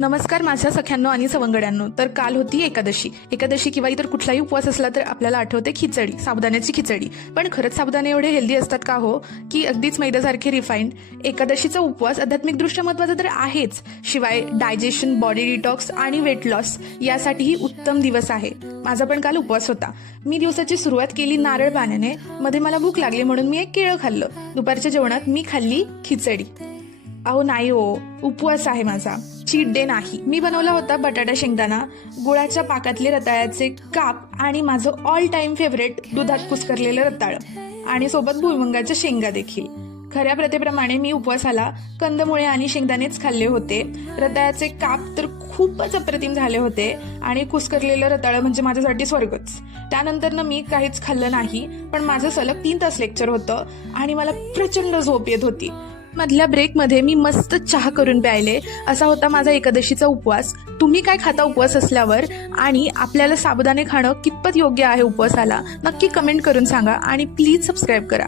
नमस्कार माझ्या सख्यांनो आणि सवंगड्यांनो. तर काल होती एकादशी किंवा इतर कुठलाही उपवास असला तर आपल्याला आठवते खिचडी, साबुदाण्याची खिचडी. पण खरंच साबुदाणे एवढे हेल्दी असतात का हो, की अगदीच मैद्यासारखे रिफाईंड? एकादशीचा उपवास आध्यात्मिकदृष्ट्या महत्त्वाचा तर आहेच, शिवाय डायजेशन, बॉडी डिटॉक्स आणि वेट लॉस यासाठीही उत्तम दिवस आहे. माझा पण काल उपवास होता. मी दिवसाची सुरुवात केली नारळ पाण्याने. मध्ये मला भूक लागली म्हणून मी एक केळं खाल्लं. दुपारच्या जेवणात मी खाल्ली खिचडी. अहो नाही हो, उपवास आहे माझा, चीट डे नाही. मी बनवला होता बटाटा शेंगदाणा, गुळाच्या पाकातले रताळ्याचे काप आणि माझं ऑल टाइम फेवरेट दुधात कुस्करलेलं रताळ आणि सोबत भुईमुंगाच्या शेंगा देखील. खऱ्या प्रथेप्रमाणे मी उपवासाला कंदमुळे आणि शेंगदाणेच खाल्ले होते. रताळ्याचे काप तर खूपच अप्रतिम झाले होते आणि कुस्करलेलं रताळ म्हणजे माझ्यासाठी स्वर्गच. त्यानंतर मी काहीच खाल्लं नाही, पण माझं सलग 3 तास लेक्चर होतं आणि मला प्रचंड झोप येत होती. मधल्या ब्रेकमध्ये मी मस्त चहा करून प्यायले. असा होता माझा एकादशीचा उपवास. तुम्ही काय खाता उपवास असल्यावर, आणि आपल्याला साबुदाणे खाणं कितपत योग्य आहे उपवासाला, नक्की कमेंट करून सांगा आणि प्लीज सबस्क्राईब करा.